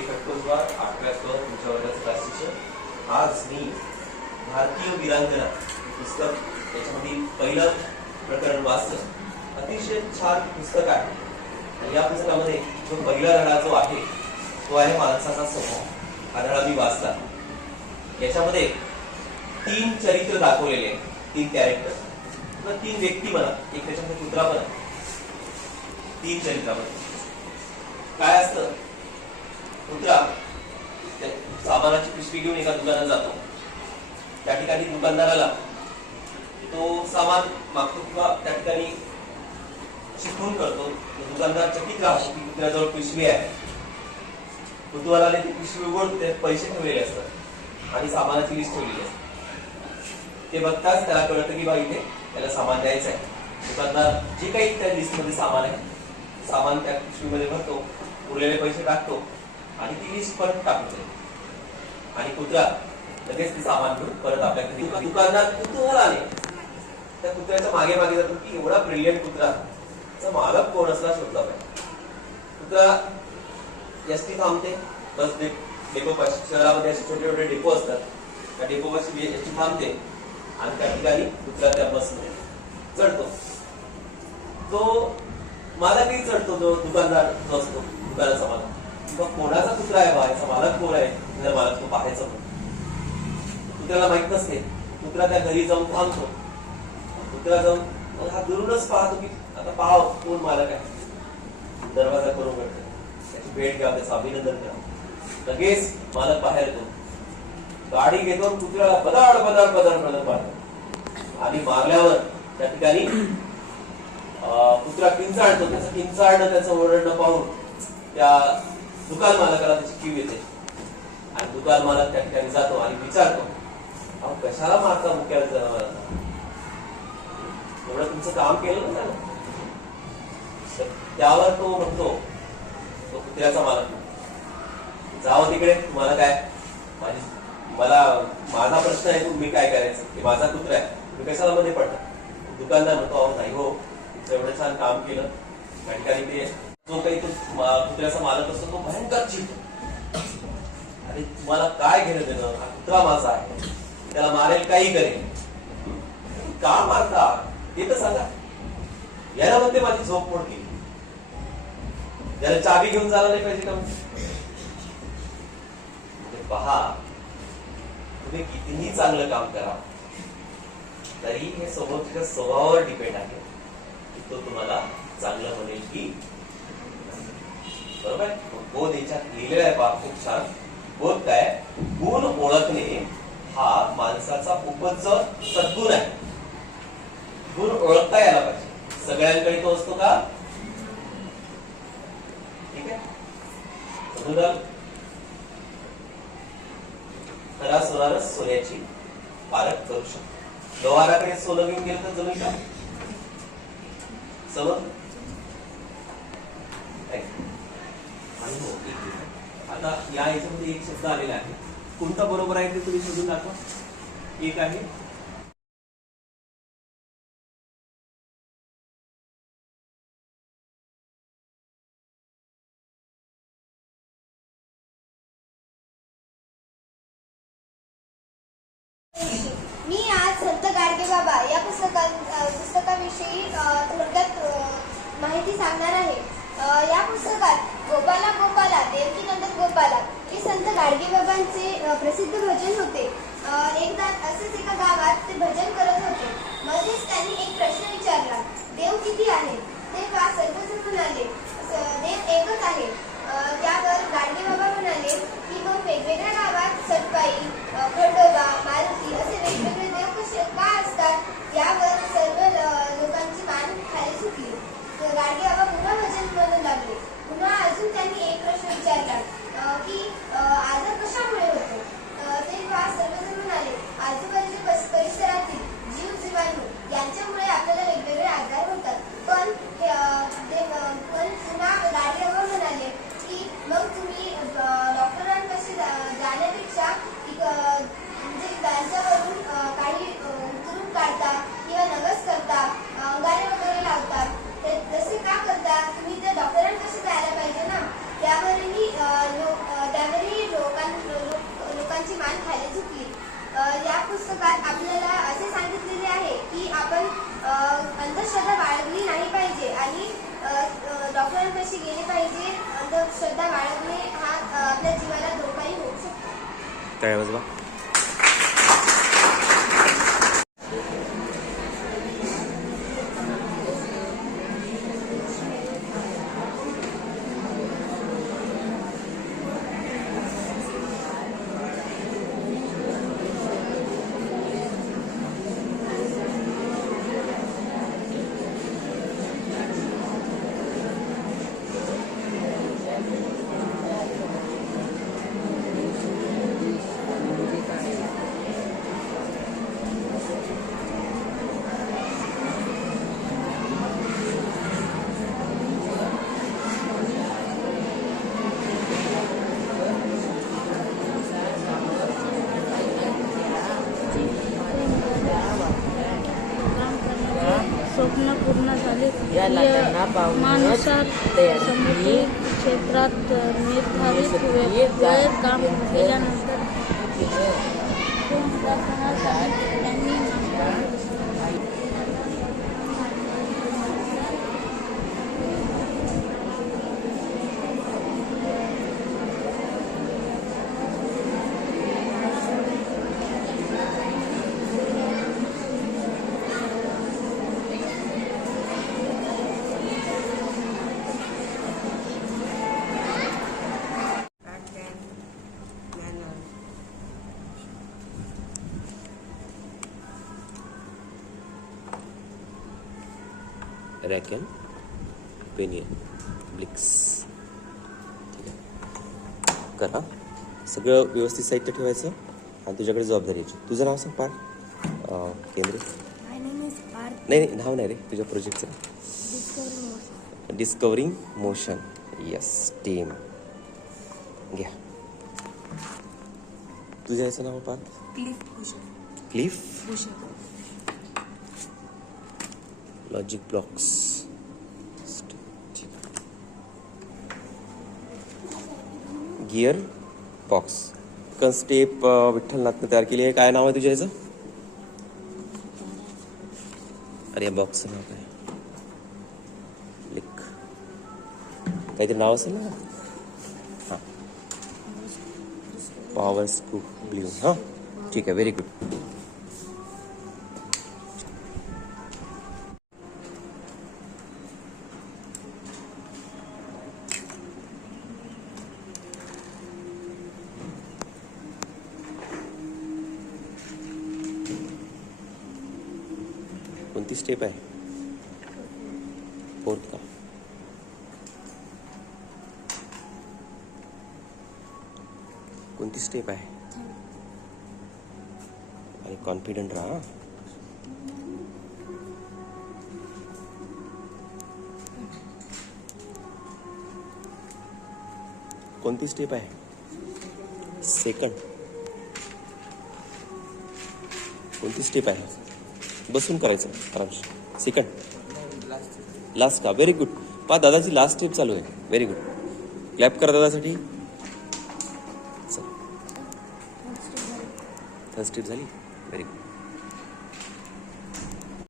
एक आठव्या क तुमच्या वर्गाचं आज मी भारतीय वीरांगना पुस्तक याच्यामधील पहिलं प्रकरण वाचलं. अतिशय छान पुस्तक आहे. आणि या पुस्तकामध्ये जो पहिला धडा जो आहे तो आहे माणसाचा स्वभाव हा धडा मी वाचला. याच्यामध्ये तीन चरित्र दाखवलेले आहेत. तीन कॅरेक्टर किंवा तीन व्यक्ती म्हणा एक त्याच्यामध्ये कुत्रा म्हणा. तीन चरित्रामध्ये. काय असतं? कुत्रा त्या सामानाची पिशवी घेऊन एका दुकानात जातो. त्या ठिकाणी दुकानदाराला तो सामान मागतो किंवा त्या ठिकाणी शिकवून करतो. दुकानदार चकित राहतो की कुत्र्याजवळ पिशवी आहे. कुतूहलाने ती पिशवी उघडून त्यात पैसे ठेवलेले असतात आणि सामानाची लिस्ट ठेवलेली असते. ते बघताच त्याला कळतं की बा इथे त्याला सामान द्यायचं आहे. दुकानदार जे काही त्या लिस्टमध्ये सामान आहे सामान त्या पिशवीमध्ये भरतो उरलेले पैसे टाकतो. आणि ती लिस्ट परत टाकून आणि कुत्रा लगेच ती सामान घेऊन परत आपल्या घरी कुतूहल आले. त्या कुत्र्याच्या मागे मागे जातो की एवढा ब्रिलियंट कुत्रा. मालक कोण असला शोधला पाहिजे. कुत्रा एसटी थांबते. बस डे- डेपो पाशी शहरामध्ये असे छोटे छोटे डेपो असतात. त्या डेपो पाशी एसटी थांबते. आणि त्या ठिकाणी कुत्रा त्या बसमध्ये चढतो. तो मालकही चढतो. तो दुकानदार जो असतो दुकानाचा मालक किंवा कोणाचा कुत्रा आहे बाहेरचा मालक कोण आहे जर मालक तो बाहेरचा म्हणतो कुत्र्याला माहीत नसते. कुत्रा त्या घरी जाऊन थांबतो. कुत्रा जाऊन मग हा दुरूनच पाहतो की आता पाहाव कोण मालक आहे. दरवाजा करून घडतो त्याची भेट घ्या त्याचं अभिनंदन करा. लगेच मालक बाहेर येतो. गाडी घेतो कुत्र्याला बदाड बदाड बदाड बदाड मारतो. आणि मारल्यावर त्या ठिकाणी अं, कुत्रा किंचाळतो. त्याचं किंचाळणं त्याचं ओरडणं पाहून त्या दुकान मालकाला त्याची क्यू येते. आणि दुकान मालक त्या ठिकाणी जातो आणि विचारतो अहो कशाला मारता मुख्याला जनावरांना एवढं तुमचं काम केलं ना त्यानं? तर त्यावर तो म्हणतो तो कुत्र्याचा मालक जावं तिकडे तुम्हाला काय? माझी मला माझा प्रश्न आहे की मी काय करायचं? की माझा कुत्रा आहे तुम्ही कशाला मध्ये पडला दुकानदार म्हणतो अहो नाही हो तुमचं एवढं छान काम केलं. ठिकाणी ते जो काही तो कुत्र्याचा मालक असतो तो भयंकर चिडतो आणि तुम्हाला काय घेणं देणं? हा कुत्रा माझा आहे. त्याला मारेल काही करेल. का मारता? ते तर सांगा. याला म्हणते माझी झोप मोड केली. याला चाबी घेऊन जायला नाही पाहिजे का म्हणजे पहा तुम्ही कितीही चांगलं काम करा तरी हे समोरच्या स्वभावावर डिपेंड आहे की तो तुम्हाला चांगलं म्हणेल की बरोबर? आहे? बोध याच्यात लिहिलेला आहे बाप खूप छान. बोध काय गुण ओळखणे हा माणसाचा खूपच सद्गुण आहे. गुण ओळखता यायला पाहिजे. सगळ्यांकडे तो असतो का? ठीक आहे? खरा सोनारच सोन्याची पारख करू शकतो. लोहाराकडे सोनं घेऊन गेलं तर जमेल का? समज? ऐक. हो, एक आता या याच्यामध्ये एक शब्द आलेला आहे. कोणता बरोबर आहे ते तुम्ही शोधून दाखवा. एक आहे. मी आज संत गाडगे बाबा या पुस्तका पुस्तकाविषयी थोडक्यात माहिती सांगणार आहे. या पुस्तकात गोपाला गोपाला देवकी नंदन गोपाला. हे संत गाडगेबाबांचे प्रसिद्ध भजन होते. एकदा असेच एका गावात ते भजन करत होते. मध्येच त्यांनी एक प्रश्न विचारला देव किती आहे? तेव्हा सर्वजण म्हणाले देव एकच आहे. त्यावर गाडगेबाबा म्हणाले की मग वेगवेगळ्या गावात सटपाई खंडोबा मारुती असे वेगवेगळे देव कसे का असतात? यावर सर्व लोकांची मान खाली सुटली. तर पुन्हा भजन म्हणू लागले. पुन्हा अजून त्यांनी एक प्रश्न विचारला की आजार कशामुळे होतो? तेव्हा सर्व लोकांची मान खाली झुकली. या पुस्तकात आपल्याला असे सांगितलेले आहे की आपण अंधश्रद्धा बाळगली नाही पाहिजे आणि डॉक्टरांपाशी गेले पाहिजे. अंधश्रद्धा बाळगणे हा आपल्या जीवाला धोकाही होऊ शकतो काय वाजवा काम करण्याचे स्वप्न पूर्ण झाले. या लाटांना पाहूनच क्षेत्रात निर्धारित वेळेत काम केल्यानंतर रॅकन पेनियन ब्लिक्स ठीक आहे करा सगळं व्यवस्थित साहित्य ठेवायचं. आणि तुझ्याकडे जबाबदारी यायची तुझं नाव सांग पार केंद्रे. नाही नाही नाव नाही रे. तुझ्या प्रोजेक्टचं डिस्कवरिंग मोशन येस टीम घ्या. तुझ्या याचं नाव पार क्लिफ लॉजिक ब्लॉक्स ठीक गिअर बॉक्स स्टेप विठ्ठलनाथनं तयार केली आहे. काय नाव आहे तुझ्या याचं? अरे या बॉक्सचं नाव काय? लिख. काहीतरी नाव असेल ना? हां. पॉवर स्कूप ब्ल्यू हां. ठीक आहे व्हेरी गुड कोणती स्टेप आहे फोर्थ का। कोणती स्टेप आहे आणि कॉन्फिडंट राहा। कोणती स्टेप आहे सेकंड। कोणती स्टेप आहे बसून करायचं आरामशीर. सेकंड लास्ट का? व्हेरी गुड पा दादाची लास्ट स्टेप चालू आहे. व्हेरी गुड क्लॅप करा दादासाठी. चल. थर्ड स्टेप झाली? Very good